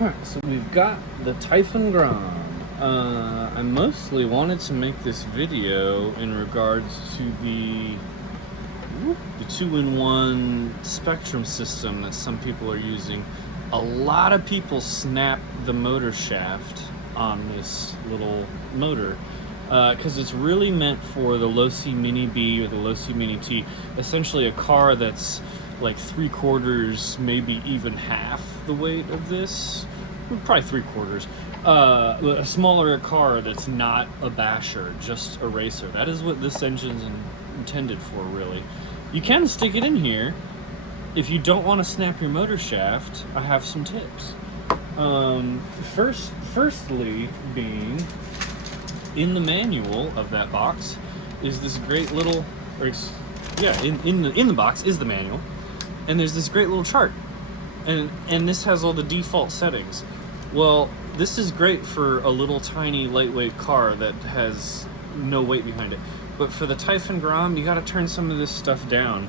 Alright, so we've got the Typhon Grom. I mostly wanted to make this video in regards to the 2-in-1 Spektrum system that some people are using. A lot of people snap the motor shaft on this little motor because it's really meant for the Losi Mini B or the Losi Mini T, essentially a car that's like 3/4, maybe even half the weight of this, probably 3/4. A smaller car that's not a basher, just a racer. That is what this engine's intended for, really. You can stick it in here. If you don't want to snap your motor shaft, I have some tips. Firstly being, in the manual of that box is this great little, in the box is the manual, and there's this great little chart, and this has all the default settings. Well, this is great for a little tiny lightweight car that has no weight behind it, but for the Typhon Grom, you got to turn some of this stuff down.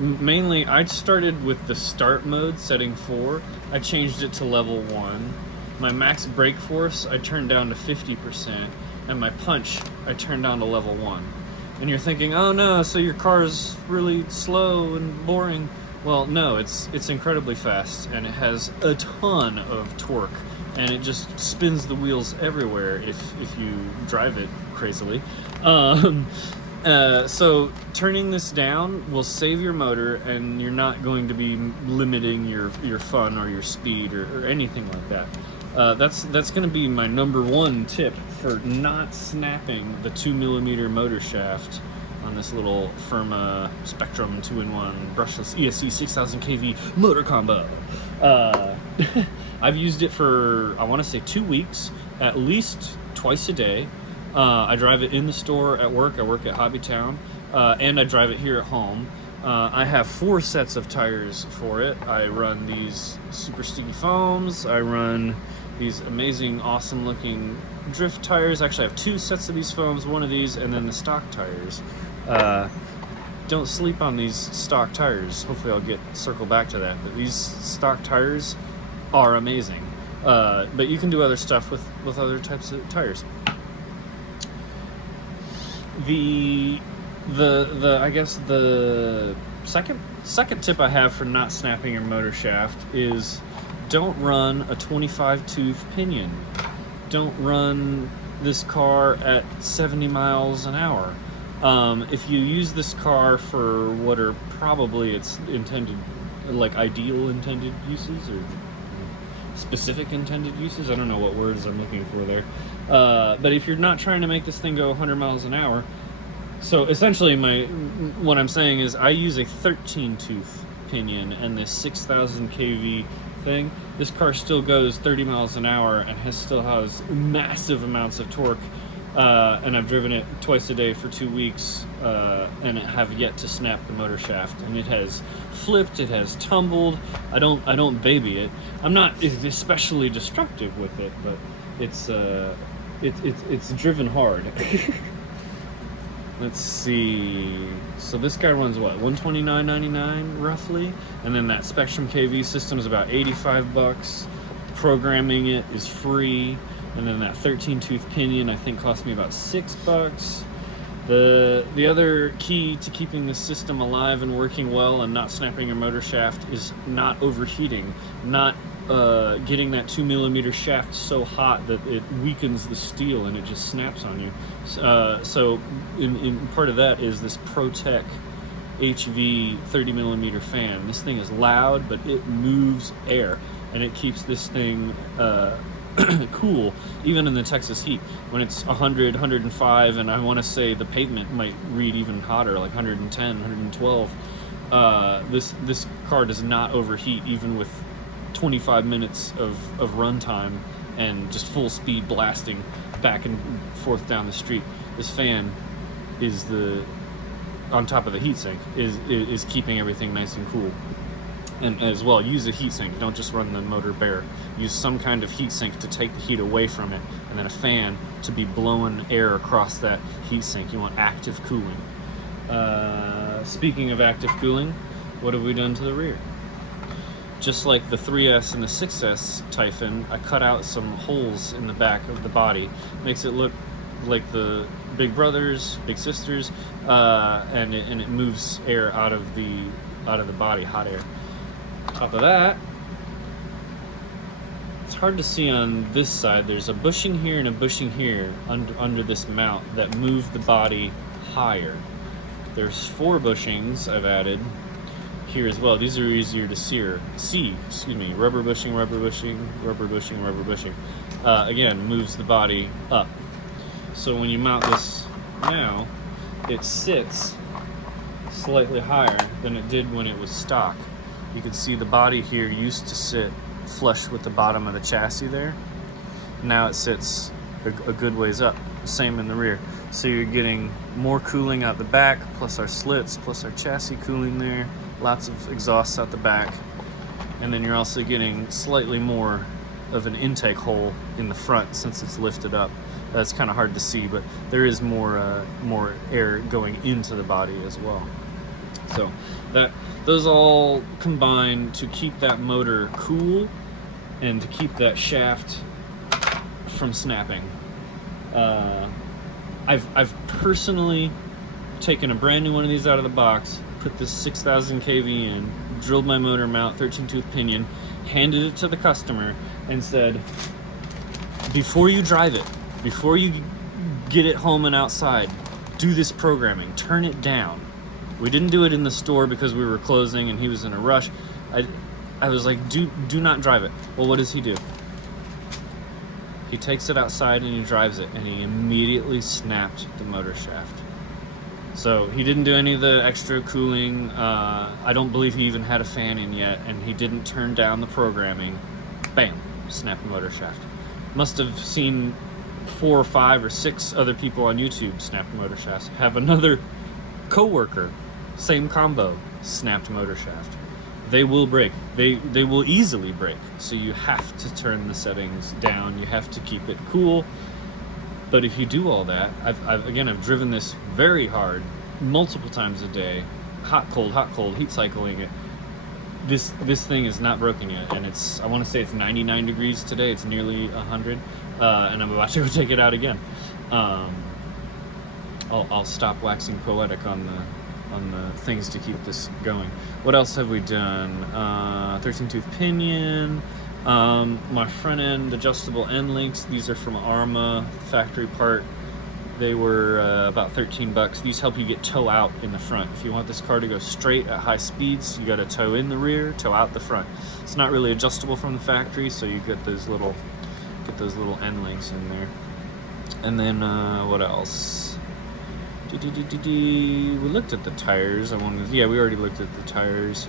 Mainly, I started with the start mode, setting 4. I changed it to level 1. My max brake force, I turned down to 50%, and my punch, I turned down to level 1. And you're thinking, oh no, so your car is really slow and boring. Well, no, it's incredibly fast, and it has a ton of torque, and it just spins the wheels everywhere if you drive it crazily. So turning this down will save your motor, and you're not going to be limiting your fun or your speed or anything like that. That's going to be my number one tip for not snapping the 2mm motor shaft on this little Firma Spektrum 2-in-1 brushless ESC 6000 kV motor combo. I've used it for, I want to say, 2 weeks, at least twice a day. I drive it in the store at work. I work at Hobbytown, and I drive it here at home. I have 4 sets of tires for it. I run these super sticky foams. I run these amazing, awesome looking drift tires. Actually, I have 2 sets of these foams, one of these, and then the stock tires. Don't sleep on these stock tires. Hopefully I'll circle back to that, but these stock tires are amazing. But you can do other stuff with other types of tires. I guess the second tip I have for not snapping your motor shaft is don't run a 25 tooth pinion. Don't run this car at 70 miles an hour. If you use this car for what are probably its intended, like ideal intended uses or specific intended uses, I don't know what words I'm looking for there. But if you're not trying to make this thing go 100 miles an hour, so essentially what I'm saying is I use a 13 tooth pinion and this 6000 kV thing. This car still goes 30 miles an hour and still has massive amounts of torque. And I've driven it twice a day for 2 weeks, and have yet to snap the motor shaft. And it has flipped, it has tumbled. I don't baby it. I'm not especially destructive with it, but it's driven hard. Let's see. So this guy runs what, $129.99 roughly, and then that Spektrum KV system is about $85. Programming it is free. And then that 13 tooth pinion I think cost me about $6. The other key to keeping this system alive and working well and not snapping your motor shaft is not overheating, not getting that 2mm shaft so hot that it weakens the steel and it just snaps on you. So in part of that is this ProTech HV 30mm fan. This thing is loud, but it moves air, and it keeps this thing cool even in the Texas heat when it's 100, 105, and I want to say the pavement might read even hotter, like 110, 112. This car does not overheat even with 25 minutes of runtime and just full speed blasting back and forth down the street. This fan is on top of the heatsink is keeping everything nice and cool. And as well, use a heatsink. Don't just run the motor bare. Use some kind of heatsink to take the heat away from it, and then a fan to be blowing air across that heatsink. You want active cooling. Speaking of active cooling, what have we done to the rear? just like the 3S and the 6S Typhon, I cut out some holes in the back of the body. Makes it look like the big brothers, big sisters, and it moves air out of the body, hot air. Top of that, it's hard to see on this side. There's a bushing here and a bushing here under this mount that move the body higher. There's 4 bushings I've added here as well. These are easier to see. Rubber bushing, rubber bushing, rubber bushing, rubber bushing. Again, moves the body up. So when you mount this now, it sits slightly higher than it did when it was stock. You can see the body here used to sit flush with the bottom of the chassis there. Now it sits a good ways up. Same in the rear. So you're getting more cooling out the back, plus our slits, plus our chassis cooling there. Lots of exhausts out the back. And then you're also getting slightly more of an intake hole in the front since it's lifted up. That's kind of hard to see, but there is more air going into the body as well. So those all combine to keep that motor cool and to keep that shaft from snapping. I've personally taken a brand new one of these out of the box, put this 6,000 kV in, drilled my motor mount, 13-tooth pinion, handed it to the customer, and said, before you drive it, before you get it home and outside, do this programming, turn it down. We didn't do it in the store because we were closing and he was in a rush. I was like, do not drive it. Well, what does he do? He takes it outside and he drives it, and he immediately snapped the motor shaft. So he didn't do any of the extra cooling. I don't believe he even had a fan in yet, and he didn't turn down the programming. Bam, snap the motor shaft. Must have seen 4 or 5 or 6 other people on YouTube snap motor shafts. Have another coworker, same combo, snapped motor shaft. They will break. They will easily break. So you have to turn the settings down. You have to keep it cool. But if you do all that, I've driven this very hard, multiple times a day, hot, cold, heat cycling it. This thing is not broken yet, and I want to say it's 99 degrees today. It's nearly 100, and I'm about to go take it out again. I'll stop waxing poetic on the things to keep this going. What else have we done? 13-tooth pinion. My front end adjustable end links. These are from Arma, factory part. They were about $13. These help you get tow out in the front. If you want this car to go straight at high speeds, you got to tow in the rear, tow out the front. It's not really adjustable from the factory, so you get those little end links in there. And then what else? We looked at the tires. We already looked at the tires.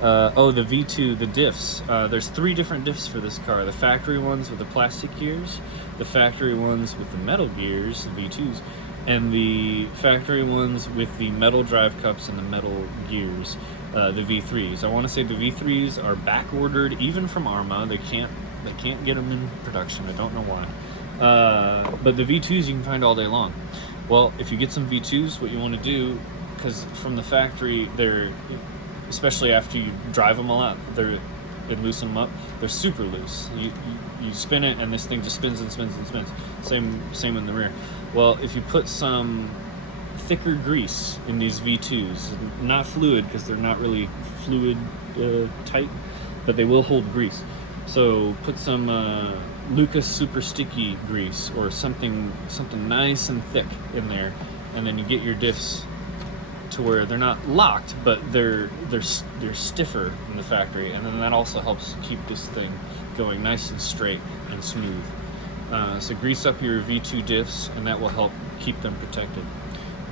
The V2, the diffs. There's 3 different diffs for this car. The factory ones with the plastic gears, the factory ones with the metal gears, the V2s, and the factory ones with the metal drive cups and the metal gears, the V3s. I want to say the V3s are back ordered even from Arma. They can't get them in production. I don't know why. But the V2s you can find all day long. Well, if you get some V2s, what you want to do, because from the factory, especially after you drive them a lot, it loosen them up. They're super loose. You spin it, and this thing just spins and spins and spins. Same in the rear. Well, if you put some thicker grease in these V2s, not fluid because they're not really fluid tight, but they will hold grease. So put some Lucas Super Sticky grease or something nice and thick in there, and then you get your diffs to where they're not locked, but they're stiffer in the factory, and then that also helps keep this thing going nice and straight and smooth. So grease up your V2 diffs, and that will help keep them protected.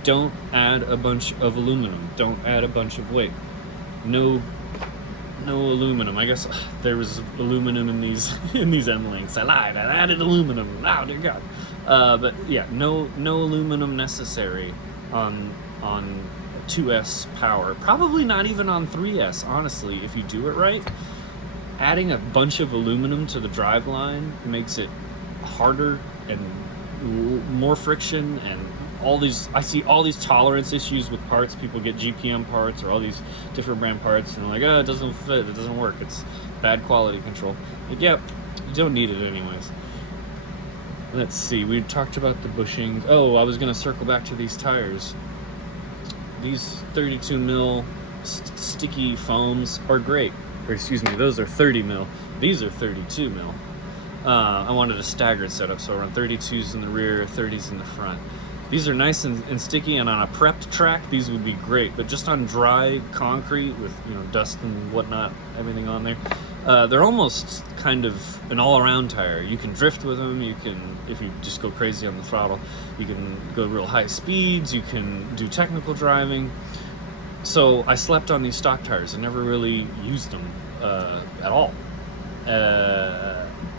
Don't add a bunch of aluminum. Don't add a bunch of weight. No aluminum. I guess there was aluminum in these end links. I lied. I added aluminum. Oh dear God. But yeah, no aluminum necessary on 2S power. Probably not even on 3S. Honestly, if you do it right, adding a bunch of aluminum to the driveline makes it harder and more friction and I see all these tolerance issues with parts. People get GPM parts or all these different brand parts, and they're like, oh, it doesn't fit, it doesn't work. It's bad quality control. Like, yep, you don't need it anyways. Let's see, we talked about the bushing. Oh, I was going to circle back to these tires. These 32 mil sticky foams are great. Or excuse me, those are 30 mil. These are 32 mil. I wanted a staggered setup, so I run 32s in the rear, 30s in the front. These are nice and sticky, and on a prepped track, these would be great. But just on dry concrete with dust and whatnot, everything on there, they're almost kind of an all-around tire. You can drift with them. You can, if you just go crazy on the throttle, you can go real high speeds. You can do technical driving. So I slept on these stock tires. I never really used them at all.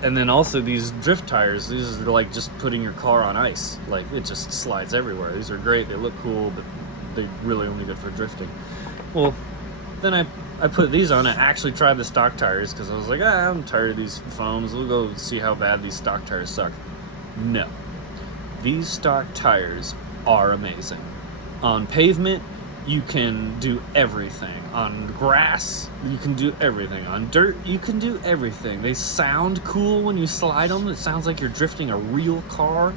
And then also these drift tires, these are like just putting your car on ice. Like, it just slides everywhere. These are great, they look cool, but they're really only good for drifting. Well, then I put these on. I actually tried the stock tires because I was like, I'm tired of these foams. We'll go see how bad these stock tires suck. No. These stock tires are amazing. On pavement, you can do everything. On grass, you can do everything. On dirt, you can do everything. They sound cool when you slide them. It sounds like you're drifting a real car.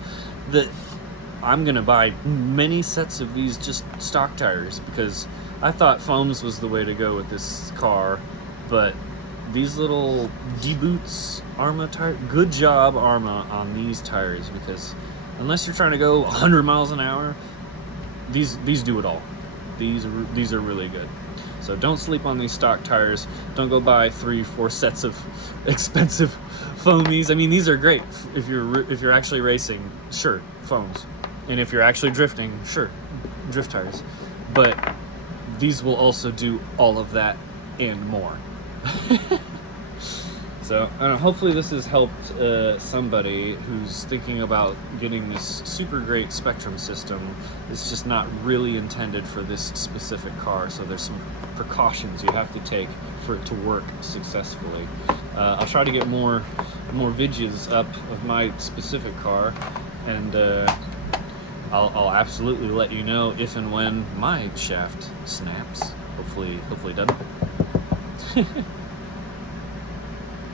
I'm gonna buy many sets of these just stock tires because I thought foams was the way to go with this car, but these little D-Boots Arma tire, good job Arma on these tires, because unless you're trying to go 100 miles an hour, these do it all. These are really good. So don't sleep on these stock tires. Don't go buy 3-4 sets of expensive foamies. I mean, these are great if you're actually racing. Sure, foams. And if you're actually drifting, sure, drift tires. But these will also do all of that and more. So I don't know, hopefully this has helped somebody who's thinking about getting this super great Spektrum system. It's just not really intended for this specific car, so there's some precautions you have to take for it to work successfully. I'll try to get more videos up of my specific car, and I'll absolutely let you know if and when my shaft snaps. Hopefully doesn't.